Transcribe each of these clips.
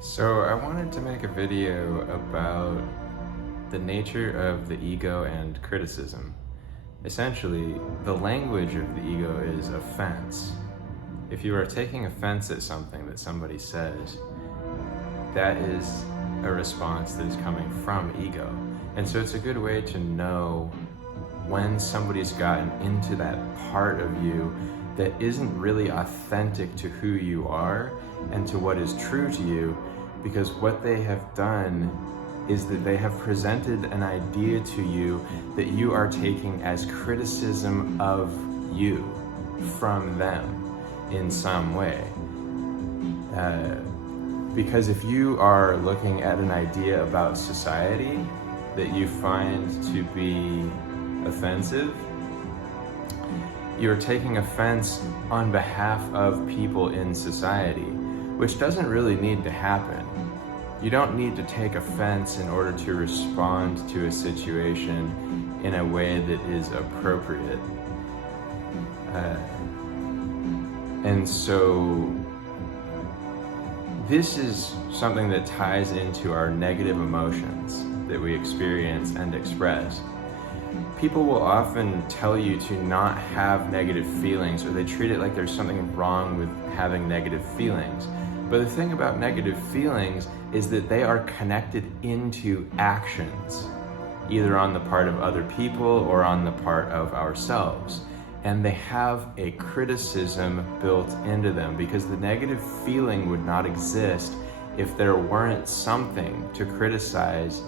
So I wanted to make a video about the nature of the ego and criticism. Essentially, the language of the ego is offense. If you are taking offense at something that somebody says, that is a response that is coming from ego. And so it's a good way to know when somebody's gotten into that part of you that isn't really authentic to who you are and to what is true to you, because what they have done is that they have presented an idea to you that you are taking as criticism of you from them in some way. Because if you are looking at an idea about society that you find to be offensive, you're taking offense on behalf of people in society, which doesn't really need to happen. You don't need to take offense in order to respond to a situation in a way that is appropriate. And so this is something that ties into our negative emotions that we experience and express. People will often tell you to not have negative feelings, or they treat it like there's something wrong with having negative feelings. But the thing about negative feelings is that they are connected into actions, either on the part of other people or on the part of ourselves. And they have a criticism built into them, because the negative feeling would not exist if there weren't something to criticize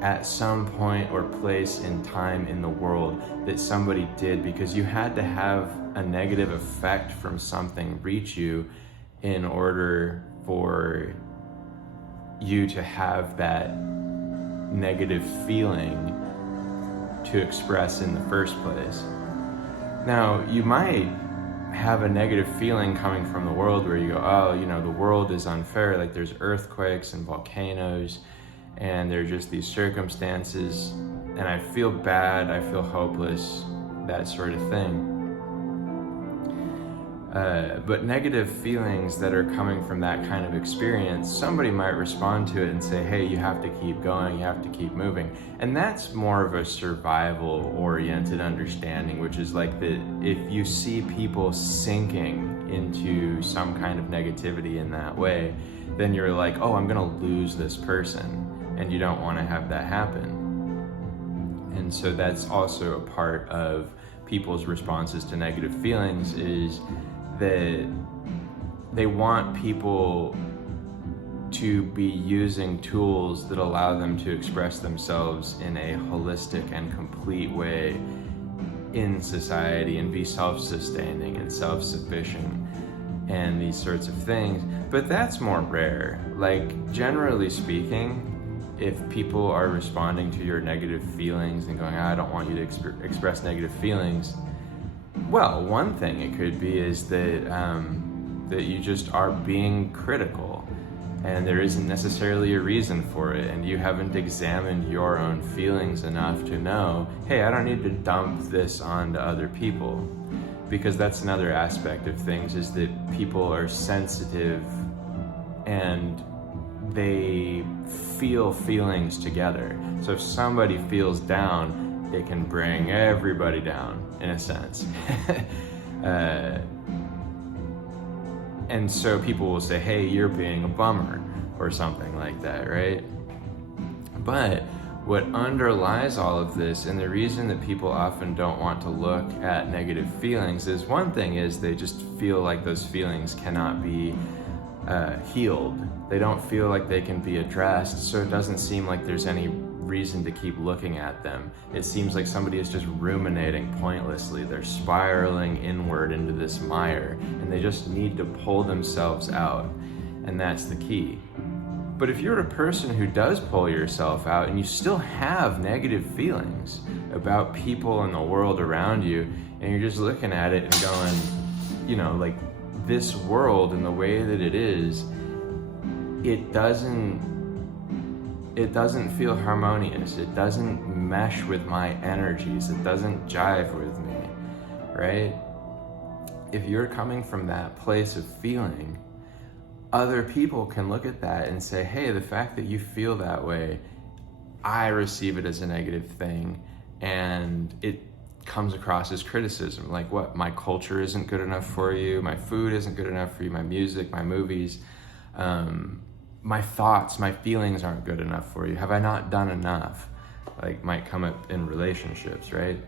at some point or place in time in the world that somebody did, because you had to have a negative effect from something reach you in order for you to have that negative feeling to express in the first place. Now, you might have a negative feeling coming from the world where you go, oh, the world is unfair, like there's earthquakes and volcanoes, and there are just these circumstances, and I feel bad, I feel hopeless, that sort of thing. But negative feelings that are coming from that kind of experience, somebody might respond to it and say, hey, you have to keep going, you have to keep moving. And that's more of a survival-oriented understanding, which is like that if you see people sinking into some kind of negativity in that way, then you're like, oh, I'm gonna lose this person. And you don't want to have that happen. And so that's also a part of people's responses to negative feelings, is that they want people to be using tools that allow them to express themselves in a holistic and complete way in society and be self-sustaining and self-sufficient and these sorts of things. But that's more rare. Like, generally speaking, if people are responding to your negative feelings and going, I don't want you to express negative feelings, well, one thing it could be is that that you just are being critical, and there isn't necessarily a reason for it, and you haven't examined your own feelings enough to know, hey, I don't need to dump this onto other people. Because that's another aspect of things, is that people are sensitive and they feel feelings together. So if somebody feels down, it can bring everybody down, in a sense. And so people will say, hey, you're being a bummer, or something like that, right? But what underlies all of this, and the reason that people often don't want to look at negative feelings, is one thing is they just feel like those feelings cannot be healed. They don't feel like they can be addressed, so it doesn't seem like there's any reason to keep looking at them. It seems like somebody is just ruminating pointlessly. They're spiraling inward into this mire, and they just need to pull themselves out, and that's the key. But if you're a person who does pull yourself out and you still have negative feelings about people and the world around you, and you're just looking at it and going, like, this world and the way that it is, it doesn't feel harmonious. It doesn't mesh with my energies. It doesn't jive with me, right? If you're coming from that place of feeling, other people can look at that and say, hey, the fact that you feel that way, I receive it as a negative thing, and it comes across as criticism. Like, what, my culture isn't good enough for you, my food isn't good enough for you, my music, my movies, my thoughts, my feelings aren't good enough for you. Have I not done enough? Like, might come up in relationships, right?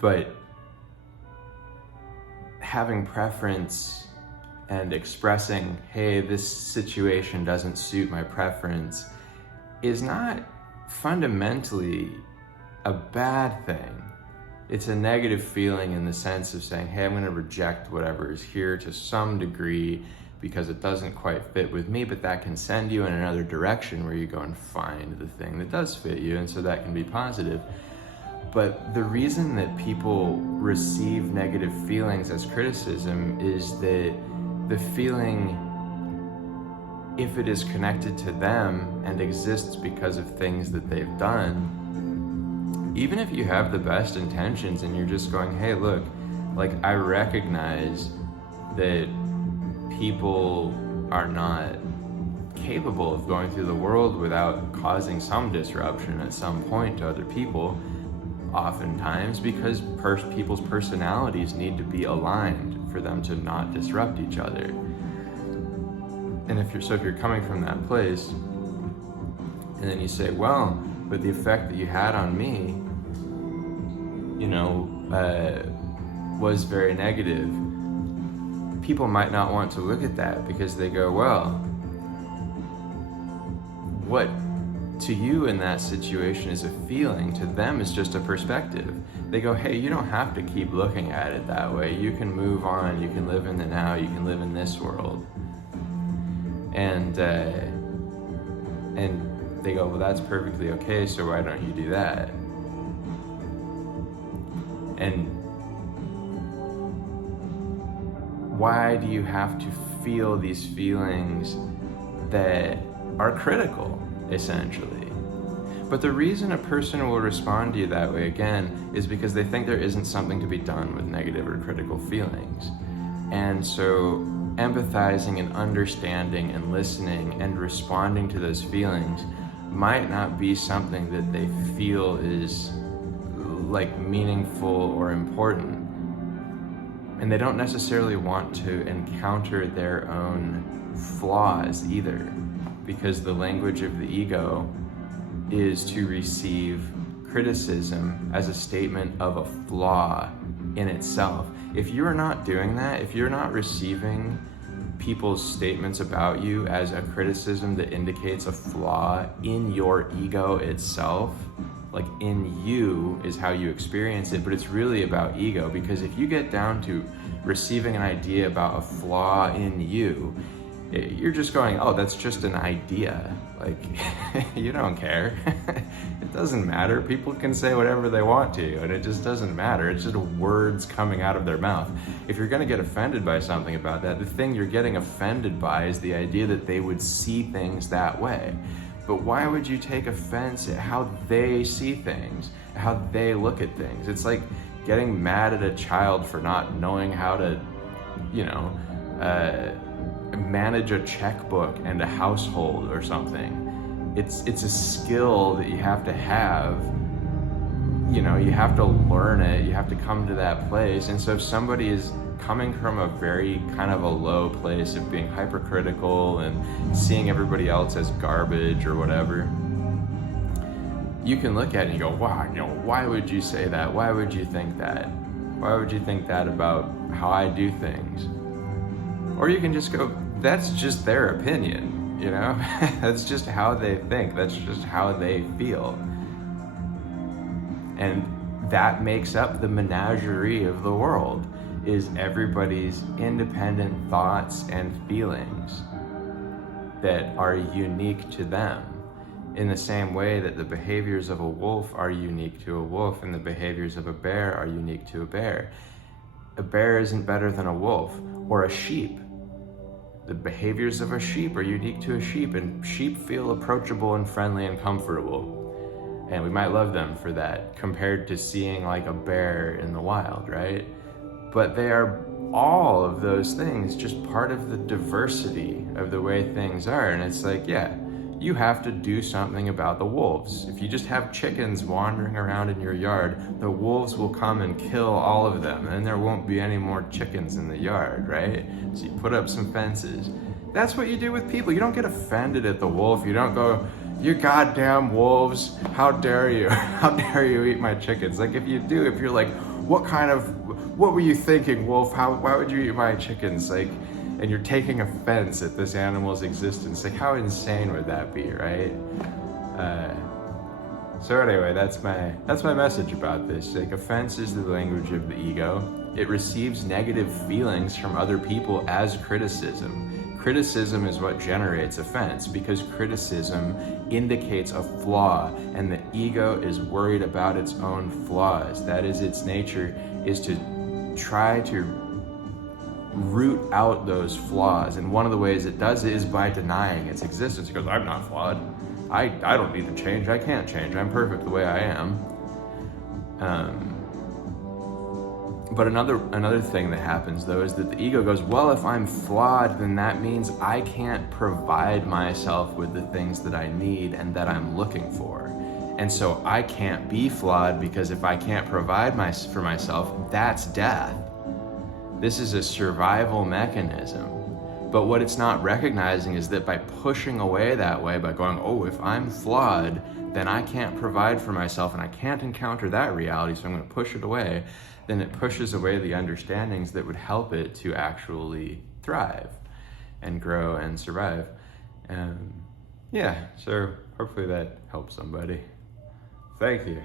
But having preference and expressing, hey, this situation doesn't suit my preference, is not fundamentally a bad thing. It's a negative feeling in the sense of saying, hey, I'm going to reject whatever is here to some degree because it doesn't quite fit with me, but that can send you in another direction where you go and find the thing that does fit you, and so that can be positive. But the reason that people receive negative feelings as criticism is that the feeling, if it is connected to them and exists because of things that they've done, even if you have the best intentions and you're just going, hey, look, like, I recognize that people are not capable of going through the world without causing some disruption at some point to other people, oftentimes because people's personalities need to be aligned for them to not disrupt each other. And if you're coming from that place, and then you say, well, but the effect that you had on me, was very negative, people might not want to look at that because they go, well, what to you in that situation is a feeling, to them is just a perspective. They go, hey, you don't have to keep looking at it that way. You can move on, you can live in the now, you can live in this world. And they go, well, that's perfectly okay, so why don't you do that? And why do you have to feel these feelings that are critical, essentially? But the reason a person will respond to you that way, again, is because they think there isn't something to be done with negative or critical feelings. And so empathizing and understanding and listening and responding to those feelings might not be something that they feel is like meaningful or important. And they don't necessarily want to encounter their own flaws either, because the language of the ego is to receive criticism as a statement of a flaw in itself. If you're not doing that, if you're not receiving people's statements about you as a criticism that indicates a flaw in your ego itself, like in you is how you experience it, but it's really about ego, because if you get down to receiving an idea about a flaw in you, you're just going, oh, that's just an idea. Like, you don't care. It doesn't matter. People can say whatever they want to you, and it just doesn't matter. It's just words coming out of their mouth. If you're going to get offended by something about that, the thing you're getting offended by is the idea that they would see things that way. But why would you take offense at how they see things, how they look at things? It's like getting mad at a child for not knowing how to, manage a checkbook and a household or something. It's a skill that you have to have. You have to learn it. You have to come to that place. And so if somebody is coming from a very kind of a low place of being hypercritical and seeing everybody else as garbage or whatever, you can look at it and you go, wow, why would you say that? Why would you think that? Why would you think that about how I do things? Or you can just go, that's just their opinion, That's just how they think. That's just how they feel. And that makes up the menagerie of the world, is everybody's independent thoughts and feelings that are unique to them, in the same way that the behaviors of a wolf are unique to a wolf and the behaviors of a bear are unique to a bear. A bear isn't better than a wolf or a sheep. The behaviors of a sheep are unique to a sheep, and sheep feel approachable and friendly and comfortable. And we might love them for that, compared to seeing like a bear in the wild, right? But they are all of those things just part of the diversity of the way things are. And it's like, yeah, you have to do something about the wolves. If you just have chickens wandering around in your yard, the wolves will come and kill all of them, and there won't be any more chickens in the yard, right? So you put up some fences. That's what you do with people. You don't get offended at the wolf. You don't go, "You goddamn wolves, how dare you? How dare you eat my chickens?" Like, if you do, if you're like, what were you thinking, wolf? Why would you eat my chickens? Like, and you're taking offense at this animal's existence. Like, how insane would that be, right? So anyway, that's my message about this. Like, offense is the language of the ego. It receives negative feelings from other people as criticism. Criticism is what generates offense, because criticism indicates a flaw, and the ego is worried about its own flaws. That is its nature, is to try to root out those flaws. And one of the ways it does it is by denying its existence. It goes, "I'm not flawed. I don't need to change. I can't change. I'm perfect the way I am." But another thing that happens, though, is that the ego goes, "Well, if I'm flawed, then that means I can't provide myself with the things that I need and that I'm looking for. And so I can't be flawed, because if I can't provide for myself, that's death." This is a survival mechanism. But what it's not recognizing is that by pushing away that way, by going, "Oh, if I'm flawed, then I can't provide for myself and I can't encounter that reality, so I'm going to push it away," then it pushes away the understandings that would help it to actually thrive and grow and survive. Yeah, so hopefully that helps somebody. Thank you.